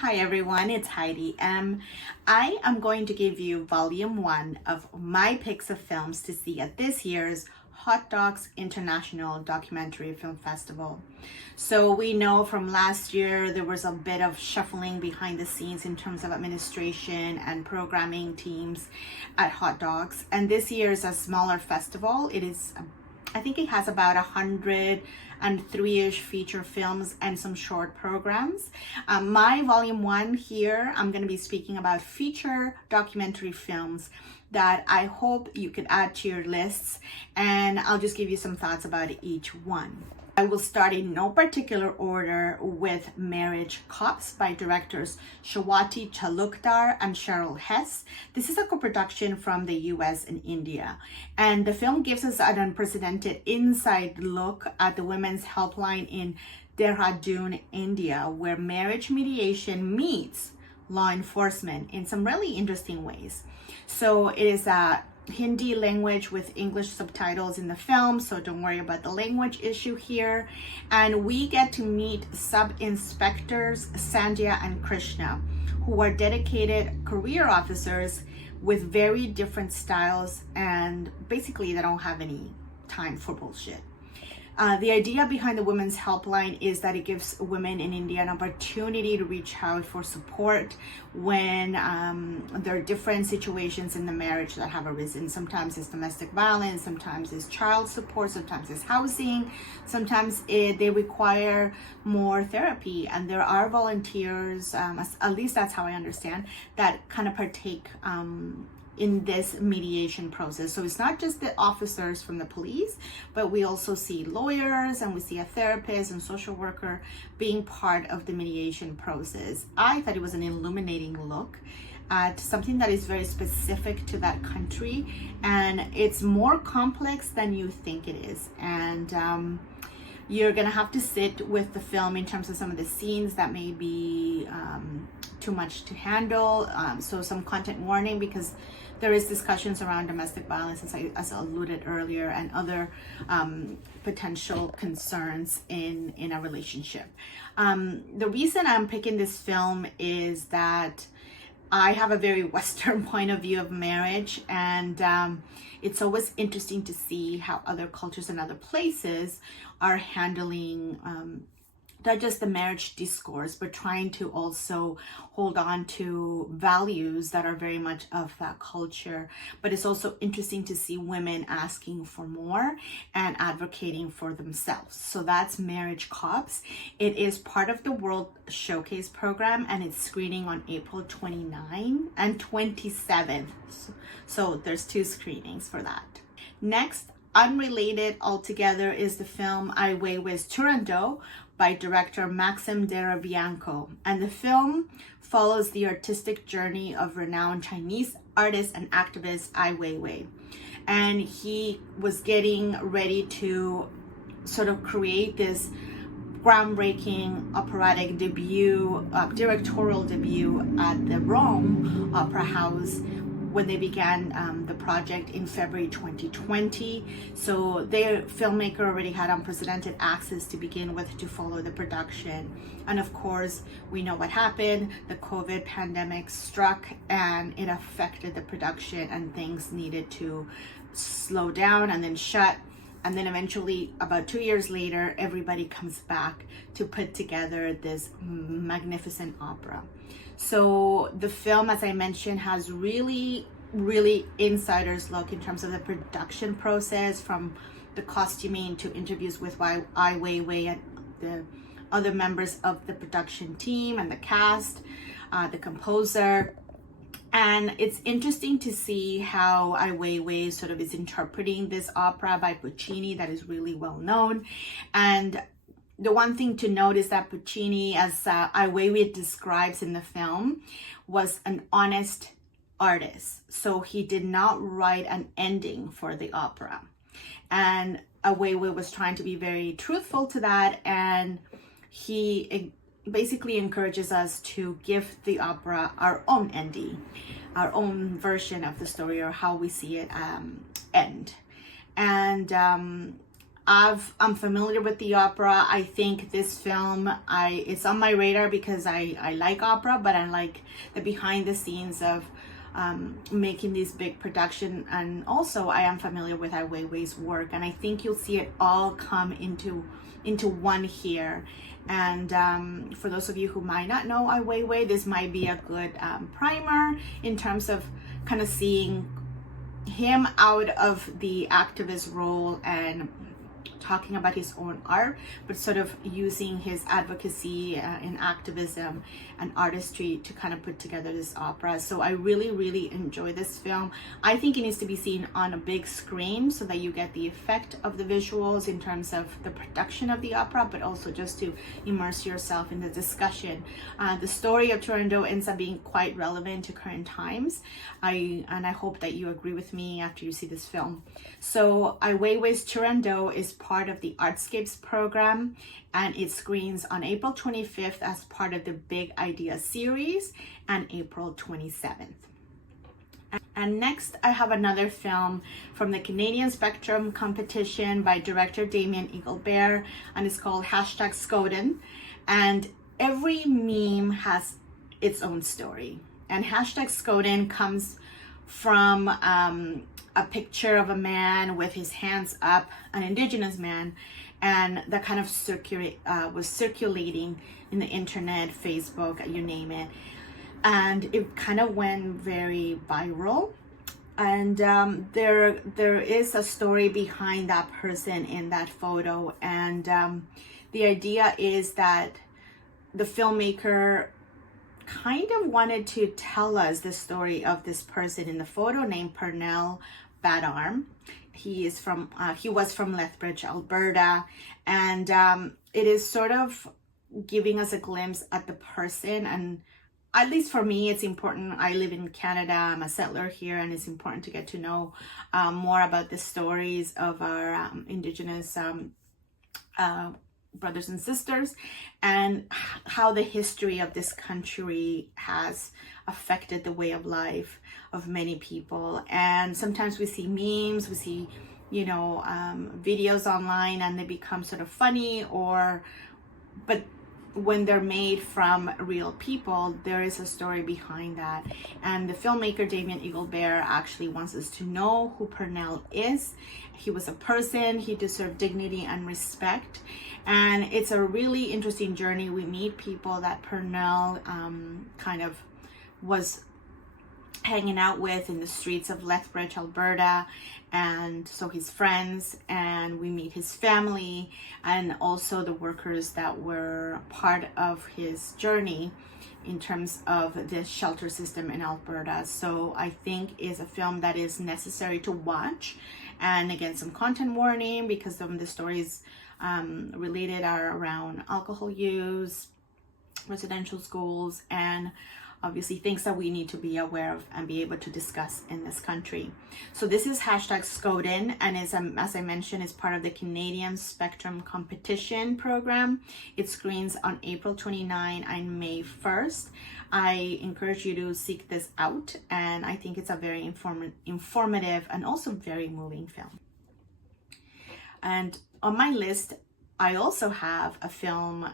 Hi everyone, it's Heidi M. I am going to give you volume 1 of my picks of films to see at this year's Hot Docs International Documentary Film Festival. So we know from last year there was a bit of shuffling behind the scenes in terms of administration and programming teams at Hot Docs. And this year is a smaller festival. I think it has about 103-ish feature films and some short programs. My volume 1 here, I'm going to be speaking about feature documentary films that I hope you could add to your lists, and I'll just give you some thoughts about each one. I will start in no particular order with Marriage Cops by directors Swati Chalukdar and Cheryl Hess. This is a co-production from the US and India, and the film gives us an unprecedented inside look at the women's helpline in Dehradun, India, where marriage mediation meets law enforcement in some really interesting ways. So it is a Hindi language with English subtitles in the film, so don't worry about the language issue here. And we get to meet sub-inspectors Sandhya and Krishna, who are dedicated career officers with very different styles, and basically they don't have any time for bullshit. The idea behind the Women's Helpline is that it gives women in India an opportunity to reach out for support when there are different situations in the marriage that have arisen. Sometimes it's domestic violence, sometimes it's child support, sometimes it's housing, sometimes they require more therapy. And there are volunteers, at least that's how I understand, that kind of partake in this mediation process. So it's not just the officers from the police, but we also see lawyers and we see a therapist and social worker being part of the mediation process. I thought it was an illuminating look at something that is very specific to that country, and it's more complex than you think it is. And you're gonna have to sit with the film in terms of some of the scenes that may be too much to handle. So some content warning, because there is discussions around domestic violence, as I alluded earlier, and other potential concerns in a relationship. The reason I'm picking this film is that I have a very Western point of view of marriage, and it's always interesting to see how other cultures and other places are handling not just the marriage discourse, but trying to also hold on to values that are very much of that culture. But it's also interesting to see women asking for more and advocating for themselves. So that's Marriage Cops. It is part of the World Showcase program, and it's screening on April 29th and 27th. So there's 2 screenings for that. Next, unrelated altogether, is the film Ai Weiwei's Turandot by director Maxim Deravianko. And the film follows the artistic journey of renowned Chinese artist and activist Ai Weiwei. And he was getting ready to sort of create this groundbreaking operatic debut, directorial debut at the Rome Opera House when they began the project in February 2020. So their filmmaker already had unprecedented access to begin with to follow the production. And of course, we know what happened. The COVID pandemic struck and it affected the production, and things needed to slow down and then shut. And then eventually, about 2 years later, everybody comes back to put together this magnificent opera. So the film, as I mentioned, has really insider's look in terms of the production process, from the costuming to interviews with Ai Weiwei and the other members of the production team and the cast, the composer. And it's interesting to see how Ai Weiwei sort of is interpreting this opera by Puccini that is really well known. And the one thing to note is that Puccini, as Ai Weiwei describes in the film, was an honest artist. So he did not write an ending for the opera. And Ai Weiwei was trying to be very truthful to that, and he basically encourages us to give the opera our own ending, our own version of the story, or how we see it end. And I'm familiar with the opera. I think this film, it's on my radar because I like opera, but I like the behind the scenes of making this big production. And also I am familiar with Ai Weiwei's work, and I think you'll see it all come into one here. And for those of you who might not know Ai Weiwei, this might be a good primer in terms of kind of seeing him out of the activist role and talking about his own art, but sort of using his advocacy in activism and artistry to kind of put together this opera. So I really enjoy this film. I think it needs to be seen on a big screen so that you get the effect of the visuals in terms of the production of the opera, but also just to immerse yourself in the discussion. The story of Turandot ends up being quite relevant to current times. I hope that you agree with me after you see this film. So Ai Weiwei's Turandot is part of the Artscapes program, and it screens on April 25th as part of the Big Idea series and April 27th. And next I have another film from the Canadian Spectrum competition by director Damien Eaglebear, and it's called #Skoden. And every meme has its own story, and #Skoden comes from a picture of a man with his hands up, an indigenous man, and that kind of was circulating in the internet, Facebook, you name it, and it kind of went very viral. And there is a story behind that person in that photo, and the idea is that the filmmaker kind of wanted to tell us the story of this person in the photo named Pernell Badarm. He was from Lethbridge, Alberta, and it is sort of giving us a glimpse at the person. And at least for me, it's important. I live in Canada, I'm a settler here, and it's important to get to know more about the stories of our Indigenous brothers and sisters, and how the history of this country has affected the way of life of many people. And sometimes we see memes, we see, videos online, and they become sort of funny, but when they're made from real people, there is a story behind that. And the filmmaker Damien Eaglebear actually wants us to know who Pernell is. He was a person, he deserved dignity and respect. And it's a really interesting journey. We meet people that Pernell kind of was hanging out with in the streets of Lethbridge, Alberta, and so his friends, and we meet his family and also the workers that were part of his journey in terms of the shelter system in Alberta. So I think is a film that is necessary to watch. And again, some content warning, because some of the stories related are around alcohol use, residential schools, and obviously things that we need to be aware of and be able to discuss in this country. So this is #Skoden, and is, as I mentioned, is part of the Canadian Spectrum competition program. It screens on April 29 and May 1st. I encourage you to seek this out, and I think it's a very informative and also very moving film. And on my list, I also have a film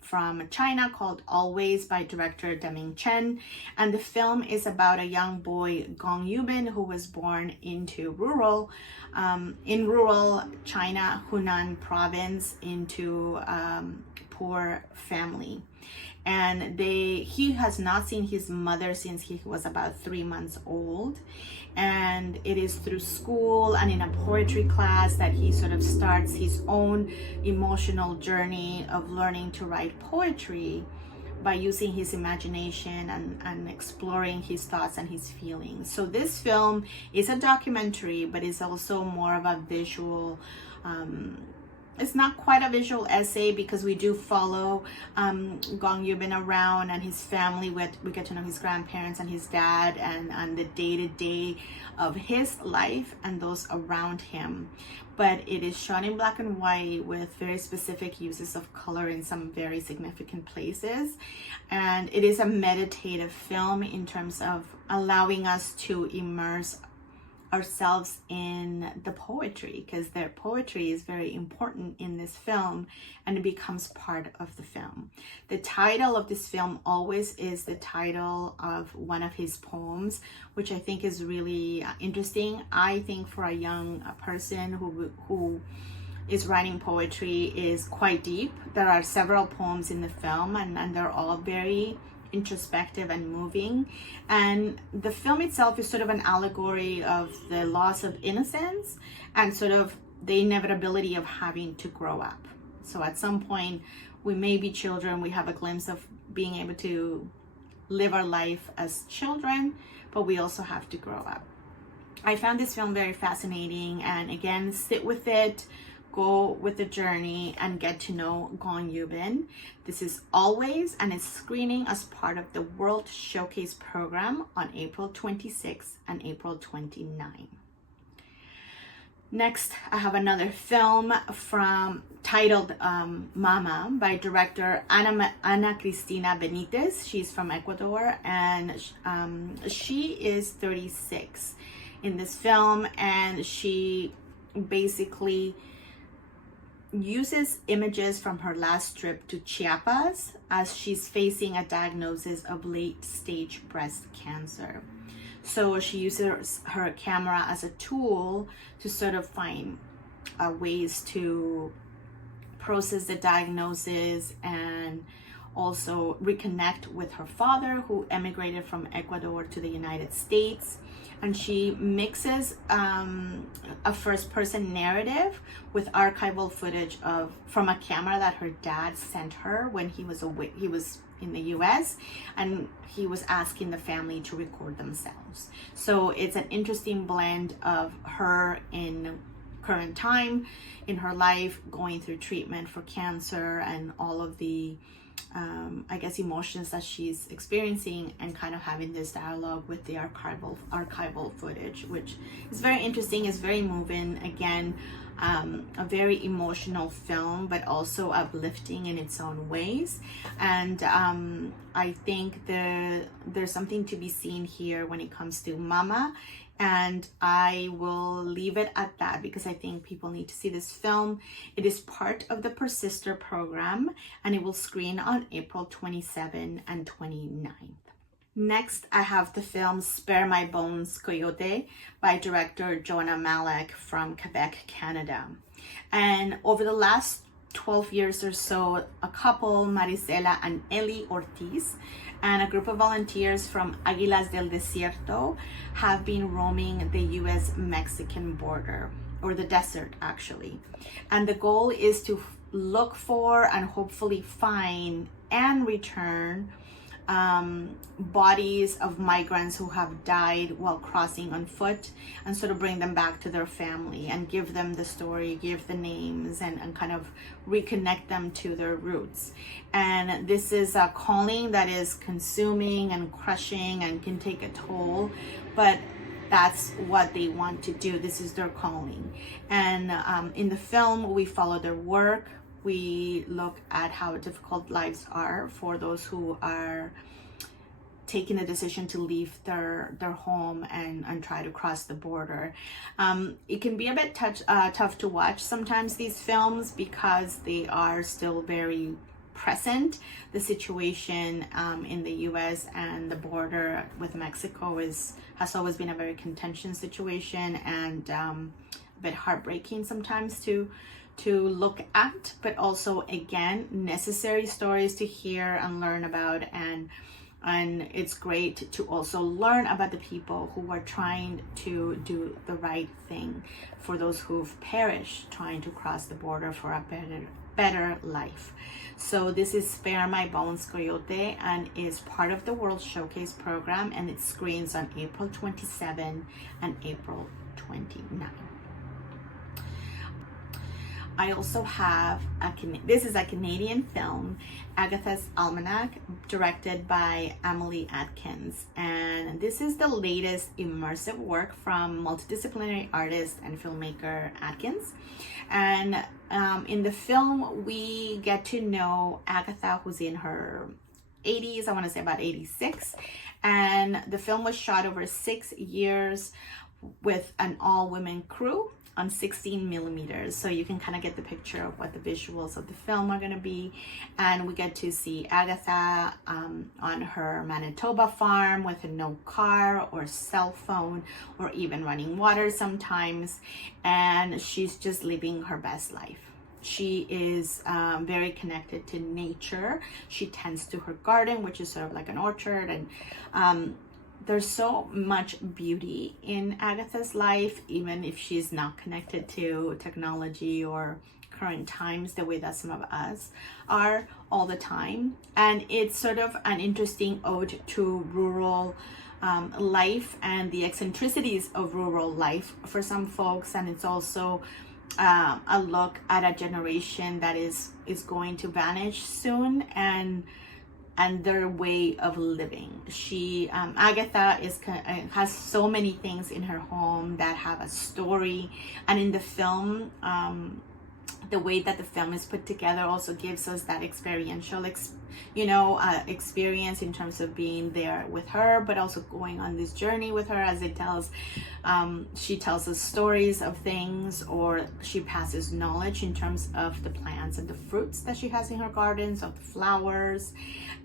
from China called Always by director Deming Chen, and the film is about a young boy, Gong Yubin, who was born into rural China, Hunan province, into poor family. And he has not seen his mother since he was about 3 months old. And it is through school and in a poetry class that he sort of starts his own emotional journey of learning to write poetry by using his imagination and exploring his thoughts and his feelings. So this film is a documentary, but it's also more of a visual, it's not quite a visual essay, because we do follow Gong Yubin around and his family. We get to know his grandparents and his dad and the day-to-day of his life and those around him. But it is shot in black and white with very specific uses of color in some very significant places. And it is a meditative film in terms of allowing us to immerse ourselves in the poetry, because their poetry is very important in this film and it becomes part of the film. The title of this film always is the title of one of his poems, which I think is really interesting. I think for a young person who is writing poetry is quite deep. There are several poems in the film and they're all very introspective and moving, and the film itself is sort of an allegory of the loss of innocence and sort of the inevitability of having to grow up. So at some point we may be children, we have a glimpse of being able to live our life as children, but we also have to grow up. I found this film very fascinating, and again, sit with it, go with the journey, and get to know Gong Yoo-bin. This is always, and is screening as part of the World Showcase program on April 26 and April 29. Next, I have another film titled Mama by director Ana Cristina Benitez. She's from Ecuador, and she is 36 in this film, and she basically uses images from her last trip to Chiapas as she's facing a diagnosis of late-stage breast cancer. So she uses her camera as a tool to sort of find ways to process the diagnosis and also reconnect with her father, who emigrated from Ecuador to the United States. And she mixes a first-person narrative with archival footage from a camera that her dad sent her when he was in the US, and he was asking the family to record themselves. So it's an interesting blend of her in current time in her life, going through treatment for cancer and all of the I guess emotions that she's experiencing, and kind of having this dialogue with the archival footage, which is very interesting, is very moving. Again, a very emotional film, but also uplifting in its own ways. And I think there's something to be seen here when it comes to Mama. And I will leave it at that because I think people need to see this film. It is part of the Persister program, and it will screen on April 27 and 29th. Next, I have the film Spare My Bones, Coyote by director Joanna Malek from Quebec, Canada. And over the last 12 years or so, a couple, Marisela and Eli Ortiz, and a group of volunteers from Águilas del Desierto have been roaming the US-Mexican border, or the desert actually. And the goal is to look for and hopefully find and return bodies of migrants who have died while crossing on foot, and sort of bring them back to their family and give them the story, give the names, and kind of reconnect them to their roots. And this is a calling that is consuming and crushing and can take a toll, but that's what they want to do. This is their calling. And in the film, we follow their work. We look at how difficult lives are for those who are taking the decision to leave their home and try to cross the border. It can be a bit tough to watch sometimes, these films, because they are still very present. The situation in the US and the border with Mexico has always been a very contentious situation, and a bit heartbreaking sometimes to look at, but also again necessary stories to hear and learn about. And it's great to also learn about the people who are trying to do the right thing for those who've perished trying to cross the border for a better life. So this is Spare My Bones, Coyote, and is part of the World Showcase program, and it screens on April 27 and April 29. I also have this is a Canadian film, Agatha's Almanac, directed by Emily Atkins. And this is the latest immersive work from multidisciplinary artist and filmmaker Atkins. And in the film, we get to know Agatha, who's in her 80s, I want to say about 86. And the film was shot over 6 years with an all-women crew on 16 millimeters, so you can kind of get the picture of what the visuals of the film are going to be. And we get to see Agatha on her Manitoba farm with no car or cell phone or even running water sometimes, and she's just living her best life. She is very connected to nature. She tends to her garden, which is sort of like an orchard, and there's so much beauty in Agatha's life, even if she's not connected to technology or current times the way that some of us are all the time. And it's sort of an interesting ode to rural life and the eccentricities of rural life for some folks. And it's also a look at a generation that is going to vanish soon, and their way of living. She Agatha has so many things in her home that have a story, and in the film, the way that the film is put together also gives us that experiential experience in terms of being there with her, but also going on this journey with her, as it tells she tells us stories of things, or she passes knowledge in terms of the plants and the fruits that she has in her gardens, of the flowers.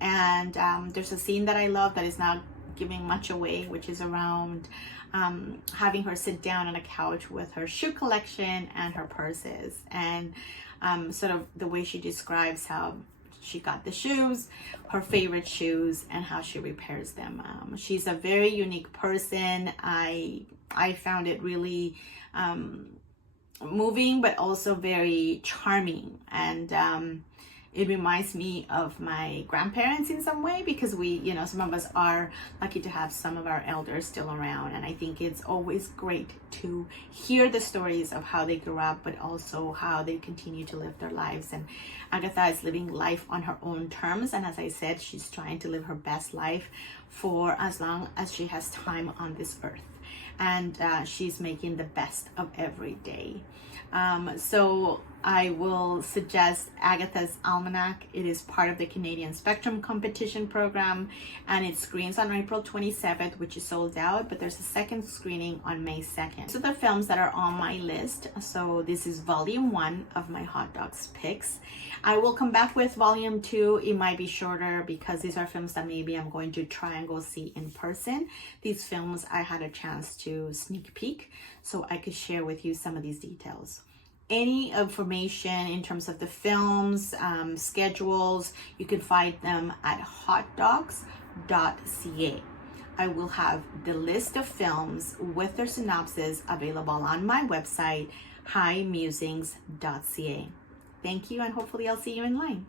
And there's a scene that I love that is not giving much away, which is around having her sit down on a couch with her shoe collection and her purses, and sort of the way she describes how she got the shoes, her favorite shoes, and how she repairs them. She's a very unique person. I found it really moving, but also very charming, and it reminds me of my grandparents in some way, because we, some of us are lucky to have some of our elders still around. And I think it's always great to hear the stories of how they grew up, but also how they continue to live their lives. And Agatha is living life on her own terms. And as I said, she's trying to live her best life for as long as she has time on this earth. And she's making the best of every day. So I will suggest Agatha's Almanac. It is part of the Canadian Spectrum competition program, and it screens on April 27th, which is sold out, but there's a second screening on May 2nd. So the films that are on my list. So this is volume 1 of my hot dogs picks. I will come back with volume 2. It might be shorter because these are films that maybe I'm going to try and go see in person. These films I had a chance to sneak peek, so I could share with you some of these details. Any information in terms of the films, schedules, you can find them at hotdogs.ca. I will have the list of films with their synopsis available on my website, highmusings.ca. Thank you, and hopefully I'll see you in line.